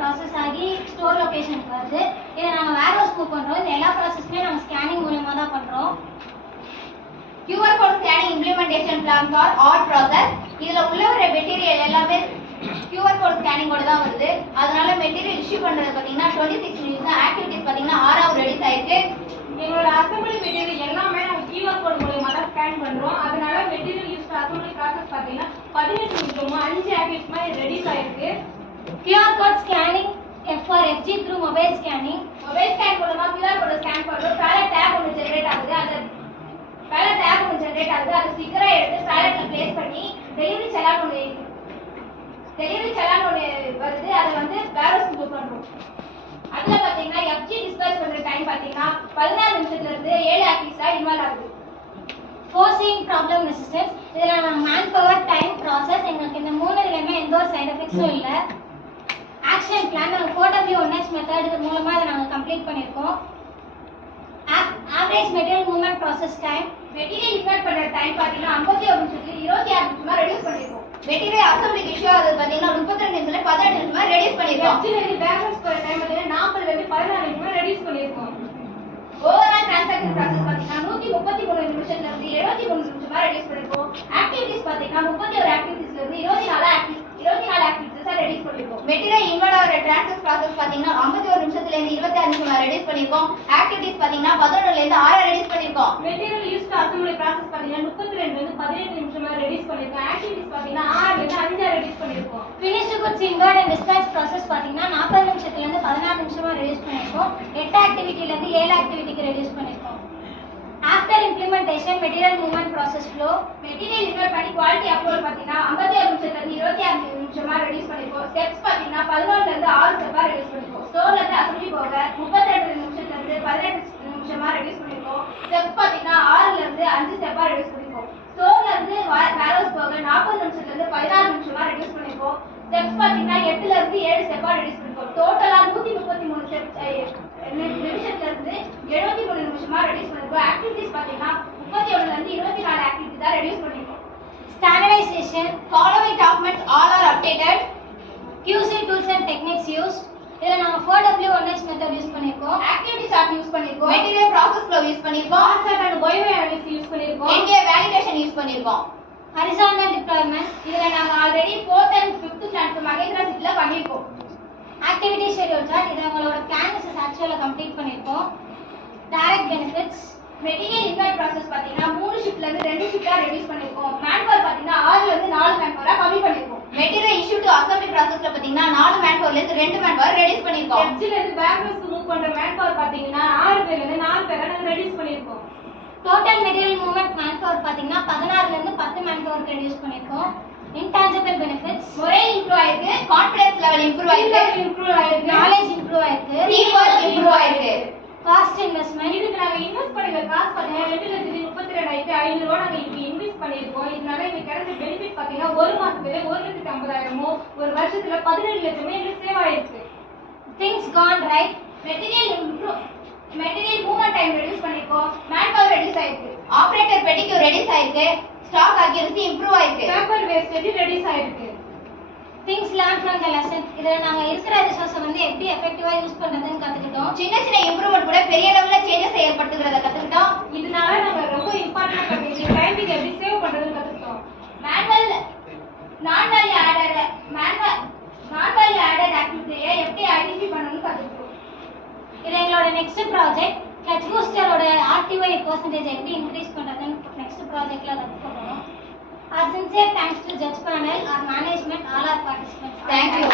Process ஆகி store லொகேஷனுக்கு வருது. இதை நாங்கள் வேர்ஹவுஸ் மூவ் பண்ணுறோம். இந்த எல்லா ப்ராசஸுமே நாங்கள் ஸ்கேனிங் மூலமாக தான் பண்ணுறோம். QR code scanning implementation plan for all process. இதுல உள்ள ஒரு மெட்டீரியல் எல்லாமே QR code scanning ஓட தான் வருது. அதனால மெட்டீரியல் இஷ்யூ பண்றது பாத்தீங்கன்னா 26 மினிட்ஸ், ஆக்டிவிட்டீஸ் பாத்தீங்கன்னா 6வது ரெடியூஸ் ஆயிருக்கு. எங்களோட அசெம்பிளி மெட்டீரியல் எல்லாமே நம்ம QR code மூலமா தான் ஸ்கேன் பண்றோம். அதனால மெட்டீரியல் யூஸ் அசெம்பிளி ப்ராசஸ் பாத்தீங்கன்னா 18 நிமிஷமா 5 ஆக்டிவிட்டீஸ் மாதிரி ரெடியூஸ் ஆயிருக்கு. QR code scanning for FG through mobile scanning. Mobile scan மூலமா QR code ஸ்கேன் பண்றோம். பேலட் டேக் ஒன்று ஜெனரேட் ஆகுது. அது பேலட் டேக் ஒன்று ஜெனரேட் ஆகுது. அது ஸ்டிக்கரா எடுத்து பேலட்ல பிளேஸ் பண்ணி டெலிவரி செலான் ஒன்று வருது. அதை வந்து வேர்ஹவுஸ் மூவ் பண்றோம். அதுல பாத்தீங்கன்னா FG டிஸ்பேச் பண்ற டைம் பாத்தீங்கன்னா 14 நிமிஷத்துல இருந்து 7 ஆக்டிவிட்டீஸா இன்வால்வ் ஆகுது. Forcing problem resistance. இதில் நாங்கள் மேன் பவர், டைம், ப்ராசஸ், எங்களுக்கு இந்த 3 இதுலையுமே எந்த ஒரு சைட் எஃபெக்ட்ஸும் இல்லை. ஆக்ஷன் பிளான் நாங்கள் 4W1H மெத்தட் இது மூலமாக இதை நாங்கள் கம்ப்ளீட் பண்ணியிருக்கோம். Average material movement process time. Material invert பண்ற டைம் பாத்தீங்கன்னா 51 நிமிஷத்துக்கு 26 நிமிஷமா ரெடியூஸ் பண்ணிருக்கோம். மெட்டீரியல் அசெம்பிளி இஷ்யூ ஆகுது பாத்தீங்கன்னா 32 நிமிஷத்துல 18 நிமிஷமா ரெடியூஸ் பண்ணிருக்கோம். FG வேர்ஹவுஸ் போற டைம் பாத்தீங்கன்னா 40ல இருந்து 14 நிமிஷமா ரெடியூஸ் பண்ணிருக்கோம். ஓவரால் டிரான்சாக்ஷன் ப்ராசஸ் பாத்தீங்கன்னா 133 நிமிஷத்துல இருந்து 73 நிமிஷமா ரெடியூஸ் பண்ணிருக்கோம். ஆக்டிவிட்டீஸ் பாத்தீங்கன்னா 31 ஆக்டிவிட்டீஸ்ல இருந்து 24 ஆக்டிவிட்டீஸா ரெடியூஸ் பண்ணிருக்கோம். மெட்டீரியல் இன்வெர்ட் ஆகிற டிரான்சாக்ஷன் ப்ராசஸ் பாத்தீங்கன்னா 51 நிமிஷத்துல இருந்து 26 நிமிஷமா ரெடியூஸ் பண்ணிருக்கோம். ஆக்டிவிட்டீஸ் பாத்தீங்கன்னா 11ல இருந்து 6 ரெடியூஸ் பண்ணிருக்கோம். மெட்டீரியல் யூஸ் அசெம்பிளி ப்ராசஸ் பாத்தீங்கன்னா 32ல இருந்து 18 நிமிஷமா ரெடியூஸ் பண்ணிருக்கோம். ஆக்டிவிட்டீஸ் பாத்தீங்கன்னா 6ல இருந்து 5 ரெடியூஸ் பண்ணிருக்கோம். Finished goods invert and dispatch process பார்த்தீங்கன்னா 40 நிமிஷத்துலேருந்து 16 நிமிஷமாக ரெடியூஸ் பண்ணியிருக்கோம். 8 ஆக்டிவிட்டிலேருந்து 7 ஆக்டிவிட்டிக்கு ரெடியூஸ் பண்ணியிருக்கோம். After implementation material movement process flow. Material invert பண்ணி குவாலிட்டி அப்லோட் பாத்தீங்கன்னா 57 நிமிஷத்துல இருந்து 26 நிமிஷமா ரெடியூஸ் பண்ணிருக்கோம். ஸ்டெப்ஸ் பாத்தீங்கன்னா 11ல இருந்து 6 ஸ்டெப்பா ரெடியூஸ் பண்ணிருக்கோம். ஸ்டோர்ல இருந்து அசெம்பிளி போக 32 நிமிஷத்துல இருந்து 18 நிமிஷமா ரெடியூஸ் பண்ணிருக்கோம். ஸ்டெப்ஸ் பாத்தீங்கன்னா 6ல இருந்து 5 ஸ்டெப்பா ரெடியூஸ் பண்ணிருக்கோம். ஸ்டோர்ல இருந்து வேர்ஹவுஸ் போக 40 நிமிஷத்துல இருந்து 16 நிமிஷமா ரெடியூஸ் பண்ணிருக்கோம். ஸ்டெப்ஸ் பாத்தீங்கன்னா 8ல இருந்து 7 ஸ்டெப்பா ரெடியூஸ் பண்ணிருக்கோம். டோட்டலா 133 ஸ்டெப்ஸ் நிமிஷத்துல இருந்து 73 நிமிஷமா ரெடியூஸ் பண்ணிருக்கோம். ஆக்டிவிட்டீஸ் பாத்தீங்கன்னா 31ல இருந்து 24 ஆக்டிவிட்டீஸ் தான் ரெடியூஸ் பண்ணிருக்கோம். Standardisation. Following documents all are updated. QC tools and techniques used. இதில் நாங்கள் 4W1H மெத்தட் யூஸ் பண்ணியிருக்கோம். ஆக்டிவிட்டி சார்ட் யூஸ் பண்ணிருக்கோம். மெட்டீரியல் ப்ராசஸ் ஃப்ளோ யூஸ் பண்ணிருக்கோம். கான்செப்ட் அண்ட் பயோவே அனாலிசிஸ் யூஸ் பண்ணிருக்கோம். NDA வேலிடேஷன் யூஸ் பண்ணிருக்கோம். Horizontal deployment. இதுல நாங்க already 4th and 5th standard Mahindra சிட்டில பண்ணிருக்கோம். Activity schedule chart. இதில் உங்களோட பிளான் ஆக்சுவலாக கம்ப்ளீட் பண்ணியிருக்கோம். Direct benefits. Material inward process பாத்தீங்கன்னா 3 ஷிஃப்ட்ல இருந்து 2 ஷிஃப்ட்டா ரெடியூஸ் பண்ணிருக்கோம். மேன்பவர் பாத்தீங்கன்னா 6ல இருந்து 4 மேன்பவரா கம்மி பண்ணிருக்கோம். மெட்டீரியல் இஷ்யூ டு அசெம்பிளி ப்ராசஸ்ல பாத்தீங்கன்னா 4 மேன்பவர்ல இருந்து 2 மேன்பவர் ரெடியூஸ் பண்ணிருக்கோம். FG ல இருந்து வேர்ஹவுஸ் மூவ் பண்ற மேன்பவர் பாத்தீங்கன்னா 6 பேர்ல இருந்து 4 பேரா நாங்க ரெடியூஸ் பண்ணிருக்கோம். டோட்டல் மெட்டீரியல் மூவ்மெண்ட் மேன்பவர் பார்த்தீங்கன்னா 16ல இருந்து 10 மேன்பவருக்கு ரெடியூஸ் பண்ணியிருக்கோம். Intangible benefits. முறை இம்ப்ரூவ் ஆயிருக்கு. கான்ஃபிடன்ஸ் லெவல் இம்ப்ரூவ் ஆயிருக்கு. இம்ப்ரூவ் ஆயிருக்கு. நாலேஜ் இம்ப்ரூவ் ஆயிருக்கு. டீம் வொர்க் இம்ப்ரூவ் ஆயிருக்கு. Cost investment. இதுக்கு நாங்க இன்வெஸ்ட் பண்ணிருக்க காசு பாத்தீங்கன்னா 2,32,500 ரூபாய் நாங்க இப்ப இன்வெஸ்ட் பண்ணிருக்கோம். இதனால எங்களுக்கு கிடைச்ச பெனிஃபிட் பாத்தீங்கன்னா ஒரு மாசத்துல 1,50,000 ஒரு வருஷத்துல 17 லட்சமே எங்களுக்கு சேவ் ஆயிருக்கு. Things gone right. Material movement time reduce பண்ணிருக்கோம். மேன்பவர் ரெடியூஸ் ஆயிருக்கு. ஆபரேட்டர் பெடிக்யூர் ரெடியூஸ் ஆயிருக்கு. ஸ்டாக் அக்யூரசி இம்ப்ரூவ் ஆயிருக்கு. பேப்பர் வேஸ்டேஜ் ரெடியூஸ் ஆயிருக்கு. Things learn from the lesson. இதில் நாங்கள் இருக்கிற ரிசோர்ஸை வந்து எப்படி எஃபெக்டிவாக யூஸ் பண்ணுறதுன்னு கற்றுக்கிட்டோம். சின்ன சின்ன இம்ப்ரூவ்மெண்ட் கூட பெரிய லெவலில் சேஞ்சஸ் ஏற்படுத்துகிறத கற்றுக்கிட்டோம். இதனால நாங்க ரொம்ப இம்பார்ட்டன்ட் டைமிங் எப்படி சேவ் பண்றதுன்னு கற்றுக்கிட்டோம். நான் வேல்யூ ஆடட் ஆக்டிவிட்டியை எப்படி ஐடென்டிஃபை பண்ணணும்னு கற்றுக்கிட்டோம். இது எங்களோட நெக்ஸ்ட் ப்ராஜெக்ட் கிளட்ச் பூஸ்டரோட RTOI பர்சன்டேஜ் எப்படி இன்க்ரீஸ் பண்ணுறதுன்னு நெக்ஸ்ட் ப்ராஜெக்டில் கற்றுக்க போகிறோம். Our sincere thanks to judge panel, our management, all our participants. Thank you.